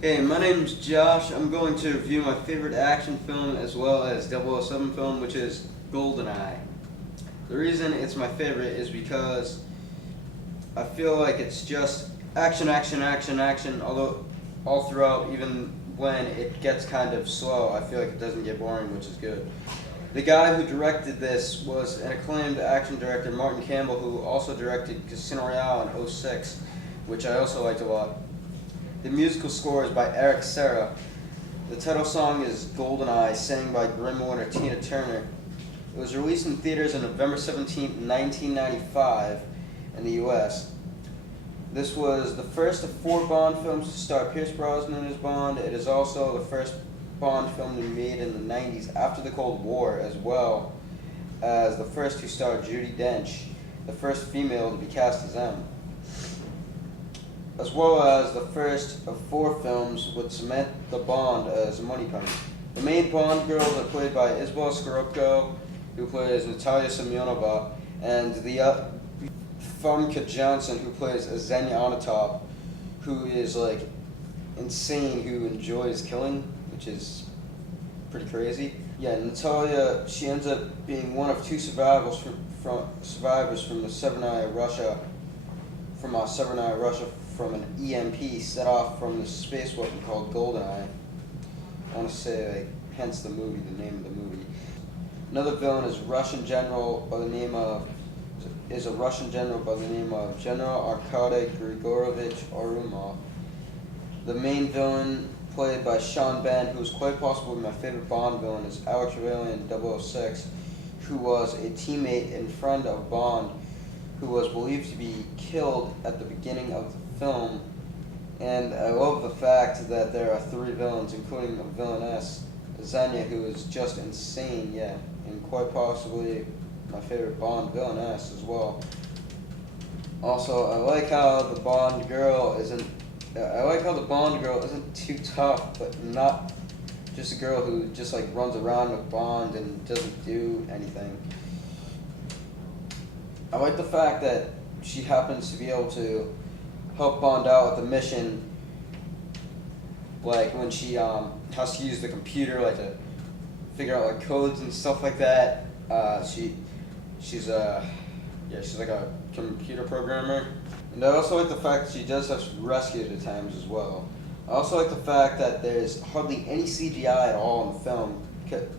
Hey, my name's Josh. I'm going to review my favorite action film as well as 007 film, which is Goldeneye. The reason it's my favorite is because I feel like it's just action, action, action, action, although all throughout, even when it gets kind of slow, I feel like it doesn't get boring, which is good. The guy who directed this was an acclaimed action director, Martin Campbell, who also directed Casino Royale in '06, which I also liked a lot. The musical score is by Eric Serra. The title song is Goldeneye, sang by Grimwood and Tina Turner. It was released in theaters on November 17, 1995 in the US. This was the first of 4 Bond films to star Pierce Brosnan as Bond. It is also the first Bond film to be made in the 90s after the Cold War, as well as the first to star Judi Dench, the first female to be cast as M, as well as the first of 4 films would cement the Bond as a moneypenny. The main Bond girls are played by Isabel Scorupco, who plays Natalia Semyonova, and the Famke Johnson, who plays Xenia Onatopp, who is like insane, who enjoys killing, which is pretty crazy. Yeah, Natalia, she ends up being one of 2 survivors from the Severnaya, Russia, from an EMP set off from the space weapon called Goldeneye. I want to say, like, hence the movie, the name of the movie. Another villain is a Russian general by the name of General Arkady Grigorovich Orumov. The main villain, played by Sean Penn, who is quite possibly my favorite Bond villain, is Alex Trevelyan in 006, who was a teammate and friend of Bond, who was believed to be killed at the beginning of the film. And I love the fact that there are 3 villains, including a villainess, Xenia, who is just insane, yeah, and quite possibly my favorite Bond villainess as well. Also, I like how the Bond girl isn't too tough, but not just a girl who just like runs around with Bond and doesn't do anything. I like the fact that she happens to be able to help Bond out with the mission, like when she has to use the computer, like to figure out like codes and stuff like that. She's like a computer programmer. And I also like the fact that she does have to be rescued at times as well. I also like the fact that there's hardly any CGI at all in the film,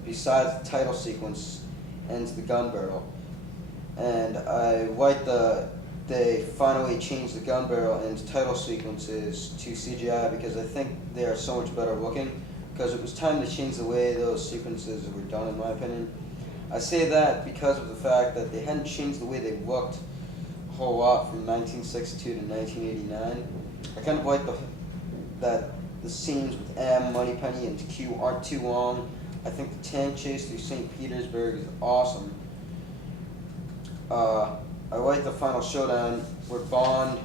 besides the title sequence and the gun barrel. And I like they finally changed the gun barrel and title sequences to CGI, because I think they are so much better looking, because it was time to change the way those sequences were done, in my opinion. I say that because of the fact that they hadn't changed the way they looked a whole lot from 1962 to 1989. I kind of like that the scenes with M, Moneypenny, and Q aren't too long. I think the tank chase through St. Petersburg is awesome. I like the final showdown where Bond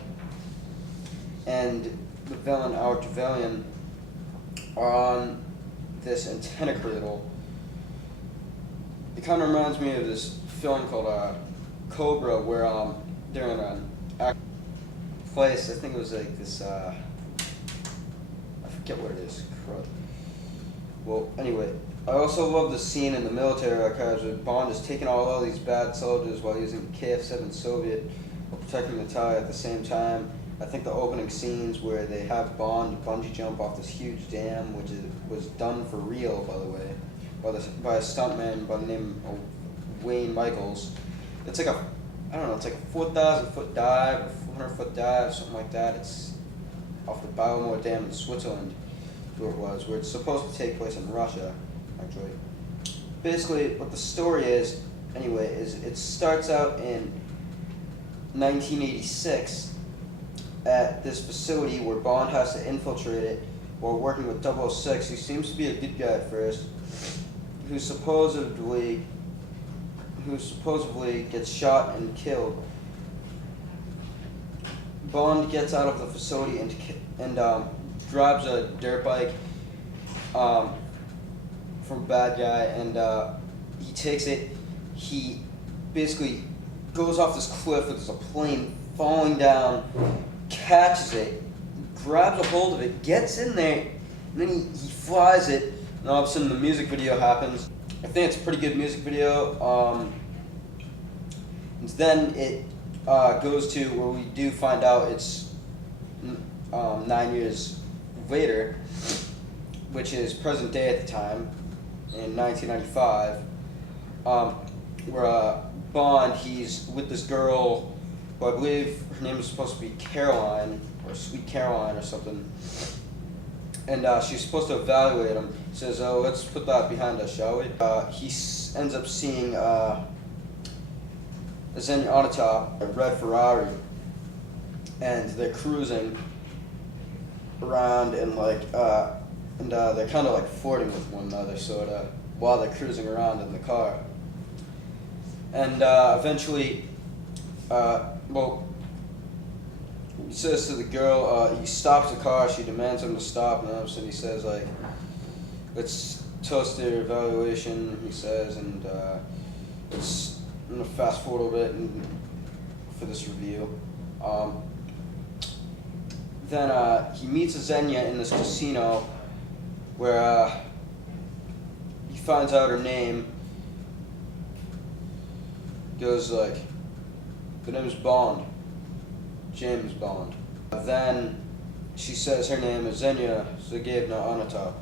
and the villain Alex Trevelyan are on this antenna cradle. It kind of reminds me of this film called Cobra, where they're in an place. I think it was like this. I forget what it is. Well, anyway, I also love the scene in the military archives where Bond is taking all these bad soldiers while using KF-7 Soviet while protecting Natalia at the same time. I think the opening scenes where they have Bond bungee jump off this huge dam, which was done for real, by the way, by a stuntman by the name of Wayne Michaels. It's like it's like a 4,000 foot dive, a 400 foot dive, something like that. It's off the Balmore Dam in Switzerland, where it's supposed to take place in Russia, actually. Basically, what the story is, anyway, is it starts out in 1986 at this facility where Bond has to infiltrate it while working with 006, who seems to be a good guy at first, who supposedly gets shot and killed. Bond gets out of the facility and drives a dirt bike from bad guy, and he takes it. He basically goes off this cliff with a plane falling down, catches it, grabs a hold of it, gets in there, and then he flies it, and all of a sudden the music video happens. I think it's a pretty good music video. And then it goes to where we do find out it's 9 years later, which is present day at the time, in 1995, where Bond, he's with this girl, who I believe her name is supposed to be Caroline, or Sweet Caroline or something, and she's supposed to evaluate him. He says, oh, let's put that behind us, shall we? He ends up seeing Xenia on top, a red Ferrari, and they're cruising around and they're kind of like flirting with one another, sort of, while they're cruising around in the car. And eventually, he says to the girl, he stops the car, she demands him to stop, and all of a sudden he says, like, let's toast their evaluation, he says, and I'm going to fast forward a little bit for this review. Then he meets Xenia in this casino where he finds out her name. Goes like, the name is Bond, James Bond. Then she says her name is Xenia Zagayevna Onatop.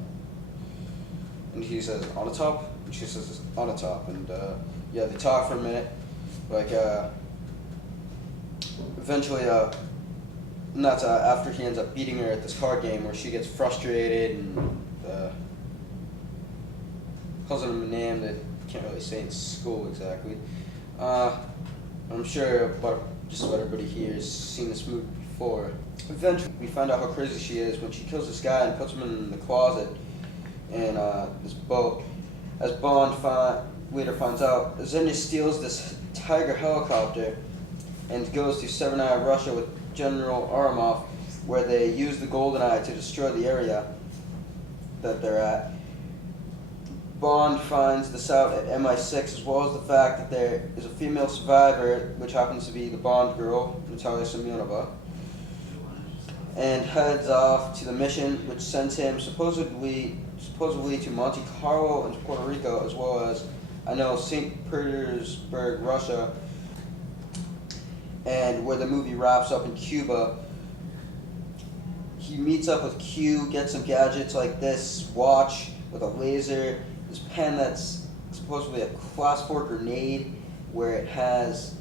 And he says, Onatop? And she says, Onatop. And yeah, they talk for a minute. Like, eventually, and that's after he ends up beating her at this card game where she gets frustrated and calls him a name that you can't really say in school exactly. I'm sure just about everybody here has seen this movie before. Eventually, we find out how crazy she is when she kills this guy and puts him in the closet in this boat. As Bond later finds out, Xenia steals this Tiger helicopter and goes to Seven Eye, Russia with General Aramov, where they use the Goldeneye to destroy the area that they're at. Bond finds this out at MI6, as well as the fact that there is a female survivor, which happens to be the Bond girl, Natalia Semyonova, and heads off to the mission, which sends him supposedly to Monte Carlo and Puerto Rico, as well as, I know, St. Petersburg, Russia, and where the movie wraps up in Cuba. He meets up with Q, gets some gadgets like this watch with a laser, this pen that's supposedly a class 4 grenade, where it has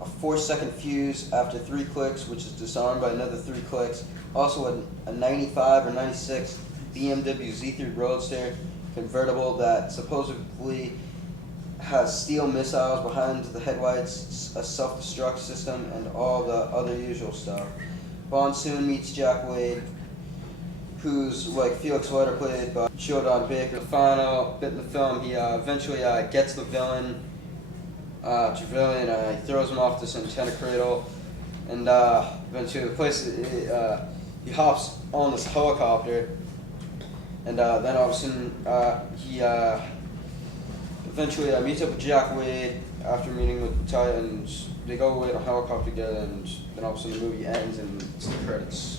a 4-second fuse after 3 clicks, which is disarmed by another 3 clicks. Also a 95 or 96 BMW Z3 Roadster convertible that supposedly has steel missiles behind the headlights, a self-destruct system, and all the other usual stuff. Bond soon meets Jack Wade, who's like Felix Leiter played by Sheldon Baker. The final bit in the film, he eventually gets the villain, Trevelyan, he throws him off this antenna cradle, and eventually the place, he hops on this helicopter, and then all of a sudden he eventually meets up with Jack Wade after meeting with Natalia, and they go away on a helicopter together, and then all of a sudden the movie ends and it's the credits.